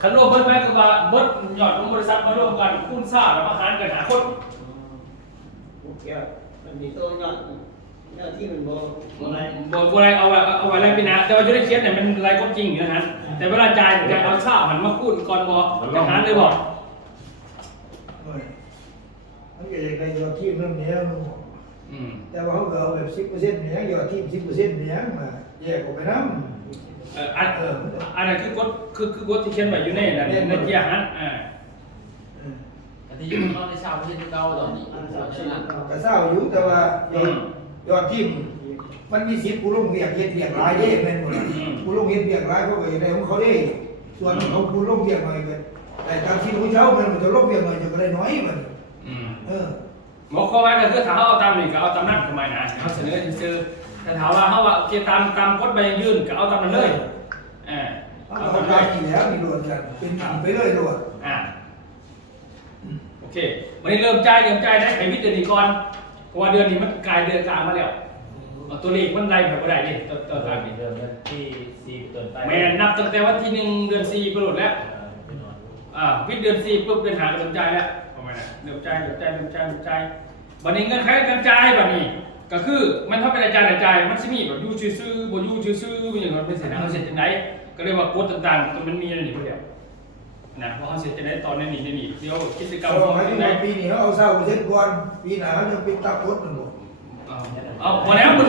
คันรวมเบิดไหมคือว่าเบิดยอดของบริษัทมารวมกันคูณซ่าแล้วมาหารกันหาคนโอเคมันมีตัวยอดที่มันบ่อะไร บ่อะไรเอาไว้อะไรปีหน้าแต่ว่าอยู่ในเคสเนี่ยมันรายคนจริงอยู่นะแต่เวลาจ่ายจะเอาซ่ามันมาคูณก่อนบ่จะหารเลยบ่มันก็จะได้ยอดทีมนั่นเนี่ยแต่ว่าเขาเอาแบบ10%เนี่ยยอดทีม10%เนี่ยมาแยกออกไปน้ำอันนั้นคือกฎที่เขียนไว้อยู่ในนั้นในที่อาหารแต่ที่อยู่นอกในชาวประเทศเก่าตอนนี้ฉะนั้นก็เศร้าอยู่แต่ว่ายอดทีมมันมีสิทธิ์ผู้ลงเรียกเฮ็ดเรียกหลายเด้แม่นบ่ล่ะผู้ลงเฮ็ดเรียกหลายเขาก็ได้ของเขาเด้ส่วนเขาผู้ลงเรียกน้อยก็แต่ตามที่รู้เช้ามันจะลงเรียกน้อยจะก็ได้น้อยมันหมอข้อไว้ก็คือถ้าเขาเอาตามนี่ก็เอาตามนั้นทำไมนะเขาเสนอซื้อแต่ถามว่าเขาว่าโอเคตามกฎใบยื่นก็เอาตามนั้นเลยเอาตามได้กี่แล้วมีโดนกันเป็นหนังไปเลยโดนโอเควันนี้เริ่มจ่ายได้ไขวิทย์เดือนนี้ก่อนเพราะว่าเดือนนี้มันกลายเดือนกลางมาแล้วตัวเลขมันไล่แบบบ่ได้ดิตัวกลางนี่เดือนที่4ต้นไปแม่นับตั้งแต่วันที่1เดือน4ไปโหลดแล้ววิทย์เดือน4ปุ๊บเดือน5ก็เริ่มจ่ายแล้วประมาณนั้นเริ่มจ่ายวันนี้เงินใครกันจ่ายบัดนี้ก็คือมันถ้าเป็นอาจารย์จ่ายมันสิมีแบบอยู่ซื่อๆบ่อยู่ซื่อๆเป็นอย่างนั้นเป็นเสร็จแล้วเสร็จจังได๋ก็เลยว่ากฎต่างๆตัวมันมีในนี้พุ่นเดียวนะเพราะเขาเสร็จจังได๋ตอนนี้นี่เดี๋ยวกิจกรรมของจังได๋ปีนี้เขาเอา20%ก่อนปีหน้าเขาจะเป็นตับกฎมันบ่พอแล้วมึง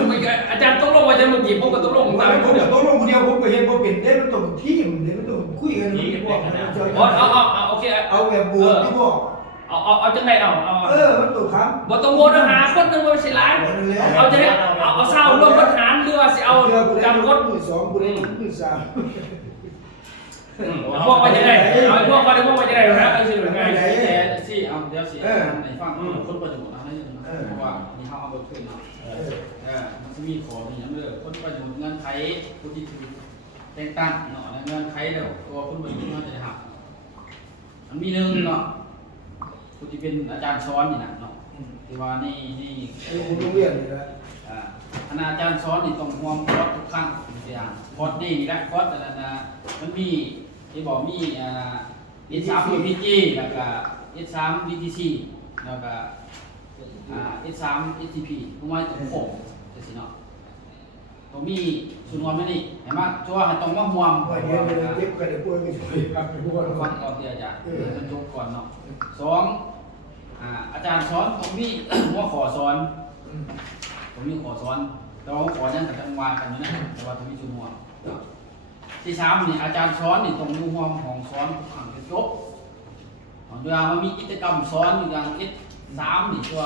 อาจารย์ตกลงว่าจะมึงกี่ผมก็ตกลงตามผมก็ตกลงคนเดียวผมก็เห็นบ่เป็นเด้มันต้องทีมเด้มันต้องคุยกันพวกโอเคเอาแบบบวกที่บ่เอาจังได๋มันต้องค้ำบ่ต้องโหวตหาคนนึงบ่สิหลายเอาจังได๋เอาเศร้ารวมปัญหาหรือว่าสิเอาจำกฎมือ2ผู้ใดมือ3พวกว่าจะได้เอาพวกว่าจะได้นะเอาสิหรือไงแต่สิเอาเดี๋ยวสิในฟังคนประจุนะเพราะว่านี่เฮาเอาไปขึ้นเนาะมันจะมีขอมีอย่างเด้อคนประจุเงินไขผู้ที่ถูกแต่งตั้งเนาะเงินไขแล้วตัวคนประจุเงินจะได้หักมันมีนึงเนาะผู้ที่เป็นอาจารย์สอนนี่นะเนาะที่ว่านี่ผู้โรงเรียนนี่นะคณะอาจารย์สอนนี่ต้องรวมคอร์สทุกครั้งอย่างคอร์สนี่และคอร์สนั่นนะมันมีที่บอกมีS3 PG แล้วก็S3 VTC แล้วก็S3 STP พวกมันต้องครบจังซี่เนาะต้องมีส่วนรวมนั่นนี่เห็นมั้ยชัวร์ให้ต้องมาร่วมว่าเดี๋ยวเก็บกันได้ป่วยไม่ช่วยครับไปบ่ฟังก่อนที่อาจารย์จะจบก่อนเนาะ2อาจารย์สอนต้องมีหัวข้อสอนผมมีขอสอนแต่ว่าขอยังกับจังหวะกันอยู่นะแต่ว่าต้องมีจุดหัวที่3นี่อาจารย์สอนนี่ต้องดูหัวของสอนทุกครั้งจะจบเวลามันมีกิจกรรมสอนอย่าง S3 นี่ตัว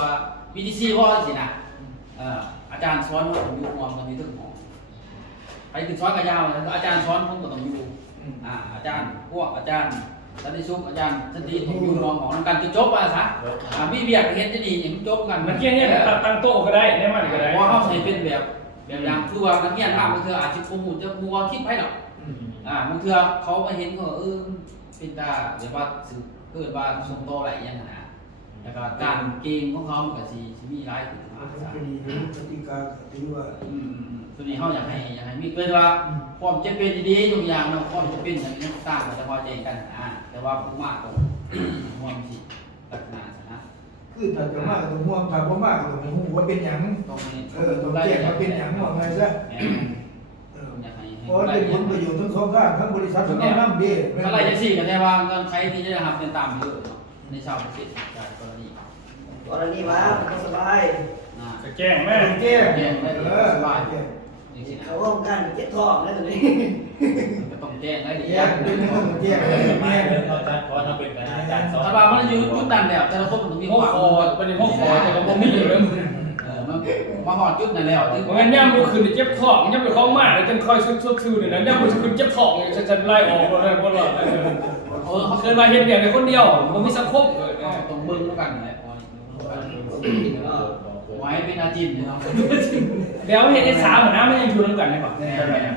VTC ว่าสินะอาจารย์สอนผมดูหัวกันในทุกหัวไปถึงสอนกับยาวอาจารย์สอนผมก็ต้องอยู่อาจารย์พวกอาจารย์สันติสุขอาจารย์สันติต้องอยู่รองของกันจนจบซะมีเบียดเห็นจะดีอย่างจบกันนักเรียนเนี่ยตั้งโต๊ะก็ได้ได้มันก็ได้เพราะเขาใช้เป็นแบบอย่างคือว่านักเรียนมากบางเทื่ออาจจะโปรโมทจะมัวคิดไปหรอกบางเทื่อเขาไปเห็นเขาเป็นตาเดี๋ยวว่าสื่อเกิดว่าส่งโตอะไรอย่างนั้นนะแล้วก็การเก่งของเขามันก็สิมีหลายถึงมากซะปฏิกาถือว่าตัวนี้เขาอยากให้มีเป็นว่าความจะเป็นดีๆทุกอย่างเนาะความจะเป็นอย่างนี้ต่างกันแต่พอใจกันแต่ว่าผมมากกว่าความที่ลักษณะนะคือถ้าจะมากต้องห่วงถ้าบ่มากก็ต้องฮู้ว่าเป็นหยังต้องแจ้งว่าเป็นหยังว่าไงซะเพราะเป็นผลประโยชน์ทั้งสองด้านทั้งบริษัททั้งนำเด้อะไรจังซี่ก็ได้ว่าเงินใครที่จะได้รับเป็นตามเยอะเนาะในชาวประเทศกรณีว่าสบายจะแจ้งแม่แจ้งได้สบายเขาว่าการเจ็บท้องแล้วตรงนี้ก็ต้องแจ้งได้ดิแจ้งเป็นต้องแจ้งแม่เราจัดขอทำเป็นอาจารย์สอนถ้าว่ามันอยู่จุดนั้นแล้วแต่ละคนมันมีข้อคอประเด็นข้อคอแต่ก็บ่มีอยู่แล้วมันมาฮอดจุดนั้นแล้วที่เพราะงั้นย่ำบ่ขึ้นเจ็บท้องย่ำไปของมากแล้วจังค่อยซุดๆนี่นะย่ำบ่ขึ้นเจ็บท้องฉันไล่ออกเลยบ่รอดเขาเคยมาเฮ็ดอย่างในคนเดียวบ่มีสังคมต้องเบิ่งกันแหละไว้เป็นอาจินเนาะเดี๋ยวเห็นS3นะมันยังอยู่ร่วมกันได้ป่ะแบบนั้น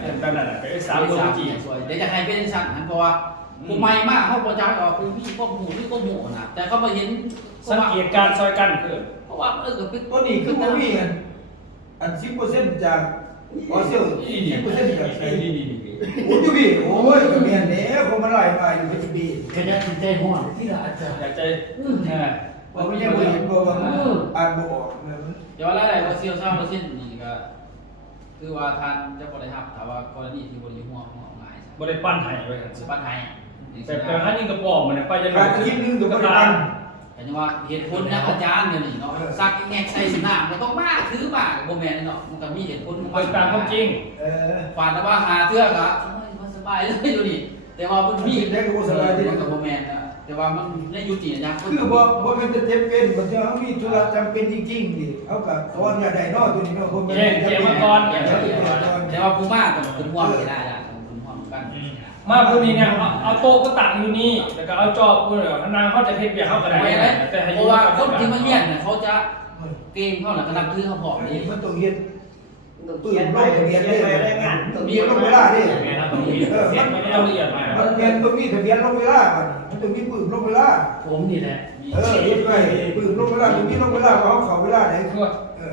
เป็นS3โมจิสวยเดี๋ยวจะให้เป็นสั่นเพราะว่าผู้ใหม่มากเขาประจักษ์ว่าผู้พี่ก็หมู่นี่ก็หมู่นะแต่เขาไปเห็นสังเกตการซอยกันคือเพราะว่าเป็นตัวนี้คือบ่มีอัน10%จากออเซล10%จากนี่โอ้ยพี่โอ้ยก็แม่นแหน่ของมัน ไล่มาอยู่เป็นปี ก็จะติดใจห่วงที่ละอาจารย์ อยากใจ ว่าไม่ใช่บ่เห็นบ่ว่าอ่านบ่ออกเนี่ยมัน เดี๋ยวอะไรว่าเซียวซ่าเปอร์เซ็นต์นี่ก็คือว่าทานจะบ่ได้รับแต่ว่ากรณีที่บ่ได้หัวง่าย บ่ได้ปั้นให้ไว้กัน สิปัญหา แต่ครั้งนี้กระป๋องมันไปจะ การคิดนึงก็บ่ได้ปัน แต่ยังว่าเหตุผลนะอาจารย์เนี่ยนี่เนาะซักแงกใส่สนามมันต้องมาถือมาบ่แม่นเนาะมันก็มีเหตุผลของ เป็นตามความจริง ฝานว่าหาเทือกอะมันสบายเลยอยู่นี่แต่ว่ามันมี ได้ก็บ่สบายดี มันก็บ่แม่นนะแต่ว่ามันในยุตินะ คือบ่แม่นจะเจ็บเป็นบางทีเฮามีธุระจำเป็นจริงๆนี่เฮาก็ขออนุญาตได้เนาะตัวนี้เนาะบ่แม่น แต่ว่าผู้มากต้องเป็นห่วงไม่ได้ล่ะต้องเป็นห่วงกัน มาพวกนี้เนี่ยเอาโต๊ะก็ตั้งอยู่นี่แล้วก็เอาจอบพวกเนี่ยนางเขาจะเฮ็ดเบียร์เขาก็ได้ ไม่ได้ แต่ให้ เพราะว่าคนที่มาเยี่ยมเนี่ยเขาจะเกรงเขาหลังกำลังคือเขาผอมนี่ มันต้องเฮ็ด ต้องเขียนไปเขียนไปได้งานต้อง มีลงเวลาดิ แม่น่าต้องมี มันไม่ต้องละเอียดมาก มันเรียนต้องมีทะเบียนลงเวลาบัดมันต้องมีปืนลงเวลา ผมนี่แหละ เฮ็ดไว้ปืนลงเวลาต้องมีลงเวลาเขาเข้าเวลาไหน คือว่า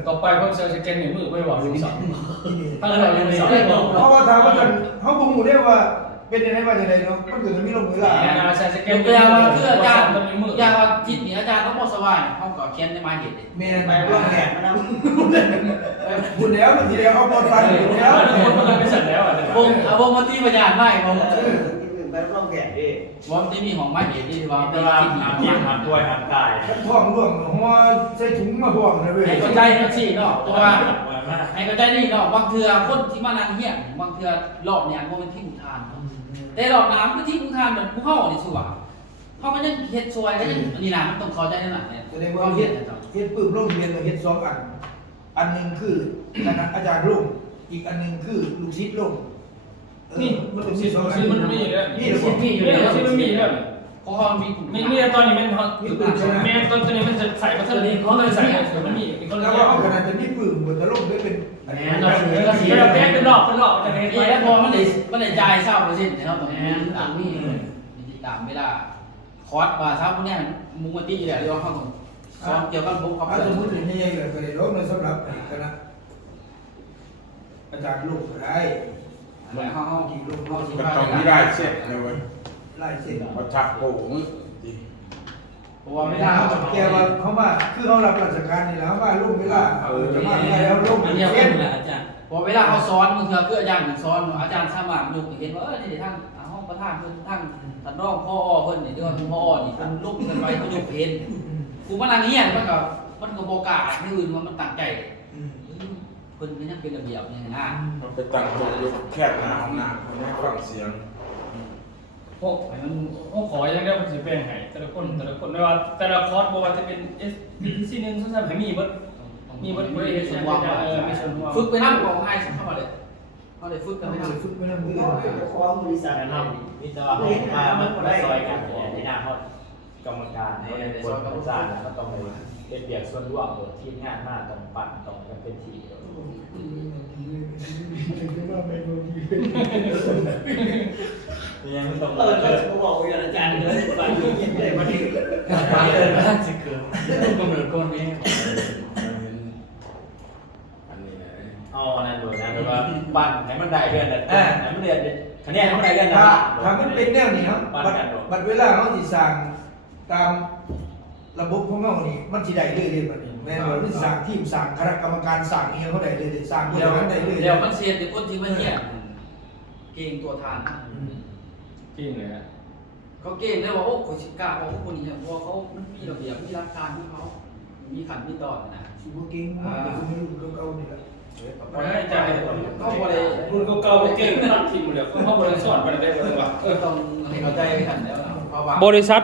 ต่อไปผมจะสแกนนิ้วมือไม่บอกลุงสองถ้าเราเรียนสอง เพราะว่าถามว่าท่านเฮาบ่ฮู้ได้ว่าเป็นยังไงมาจังไดเนาะมันก็มีลงเวลา ใส่สแก ย น กตัวอย่างว่าคืออาจารย์ มันนิ้วมือ อย่างว่าจิตนี่อาจารย์เขาบอกสบายเขาก็เขียนในไม้เห็ด แม่น ไปร่วมแขกมานำ คุณแล้วมันสิได้เอาบอลฟันอยู่แล้ว คนมันไม่เสร็จแล้วอ่ะ ผมเอาผมมาตีพยานได้ผม ไปร่วมแขกดิ ผมจะมีของไม้เห็ดที่ว่า แต่ เป็น ว่า จิต หาที่หาป่วยหากาย มันท้องร่วงหัวใส่ถุงมาห่วงนะเว้ย ให้เข้าใจทั้งสี่เนาะเพราะว่า มาก ให้เข้าใจนี่เนาะบางเทื่อคนที่มานั่งเฮี้ยงบางเทื่อรอบเนี่ยมันเป็นที่อุทานแต่รอบน้ำเป็นที่อุทานเหมือนภูเขานี่สิว่าเขาก็ยังเฮ็ดซวยก็ยังอันนี้นะมันต้องเข้าใจนั่นแหละเนี่ย แสดงว่าเฮ็ดปื้มโรงเรียนเฮ็ด2อันอันนึงคือคณะอาจารย์ลงอีกอันนึงคือลูกศิษย์ลง นี่ มัน มัน ต้อง มี มี ส ส อ อง งอัน มันมีอยู่แล้ว นี่เหรอบ่ มีอยู่แล้วมันมีแล้ว เพราะเขามีกลุ่ม มีตอนนี้มันแม่ตอนนี้มันจะใส่มาเท่านี้เขาเลยใส่มันมีอีกคน แล้ ละ วว่าเขาขนาดจะมีปื้มบ่จะลงได้เป็นอันนี้ เวลาแพ้เป็นรอบจะเห็น นี่แล้วพอมันได้จ่ายเศร้าเปอร์เซ็นต์นะครับตรงนี้ต่างนี่ติดตามเวลาคอร์สว่าเช้าพวกนี้มุงมาตีเนี่ยเรียกว่าเขาต้องสอนเกี่ยวกับบุคคล ถ้าสมมุติอย่างนี้ก็ได้ลงในสำหรับคณะอาจารย์ลงก็ได้ เขากี่ลูกเขาสิ มันต้องมีลายเส้นนะเว้ย ไล่เส้น มาชักโป่งดิ เพราะว่า เว ไม่ ลา ได้ เขาแกว่าเขามาคือเขารับราชการนี่แล้วว่าลงเวลาจะมาไม่ได้แล้วลง อันเดียว เส้ กัน นแหละอาจารย์ พอเวลาเขาสอนบางทีคืออาจารย์สอนอาจารย์สามารถยกเห็นว่านี่ทั้งห้องประธานเพิ่นทั้งท่านรองพ่อเพิ่นนี่เรื่องพ่อนี่เพิ่นลุกกันไปเขายกเห็นกูมานั่งเฮียนมันก็บ่กล้าอื่นว่ามันตั้งใจเพิ่นก็ยังเป็นระเบียบอย่างนั้น มันไปตั้งโต๊ะอยู่แคบหน้าห้องน้ำไม่ฟังเสียง พวกมันพวกขออย่างเดียวมันจะเป็นไงแต่ละคนไม่ว่าแต่ละคอร์สบอกว่าจะเป็น SBTC นึงสั้นๆให้มีเบิดบริเวณส่วนวางมีส่วนวาง ฝึกไปนั่งของง่ายสักเท่าไหร่เขาได้ฝึกกัน ไม่ ไป ได้ นั่ง ฝึกไม่ได้มือ คว้าบริษัท แนะนำวิศวะมามันซอยกันที่หน้าเขากรรมการเขาในบนกรรมการแล้วก็ต้องเป็นเบียกส่วนร่วมทีมงานมากต้องปั่นต้องกันเป็นทียังต้อง ก็เขาบอกว่าอาจารย์เลยไปยินเลยมาถึง สิเกิดกำเนิดก้อนนี้ อันนี้นะ เอาอันนั้นเลยนะแบบว่าปั่นให้มันได้เดือนให้มันเดือนคะแนนให้มันได้เดือนนะ ถ้ามันเป็นแนวนี้ครับบัดเวลาเขาสิสร้างตามระบบของเรานี่มันสิได้เรื่อยๆบัดนี้แม่นว่ามันสร้างทีมสร้างคณะกรรมการสร้างเองเขาได้เรื่อยๆสร้างบริหารได้เรื่อย เดี๋ยวมันเสียนเป็นคนที่มาเฮียเก่งตัวทาน จริงเลยฮะ เขาเก่งเลยว่าโอ้คนชิกาเขาคนนี้เพราะเขามีระเบียบมีหลักการของเขามีขันมีตอนนะ สิบ่เก่งมากแต่ไม่รู้เก่าๆนี่แหละ ไม่ได้ใจ เขาบริ รุ่นเก่าๆเก่งตัดทีมเลยเขาบริษัทไปได้เลยว่า ต้องให้เข้าใจกันแล้วเพราะว่า บริษัท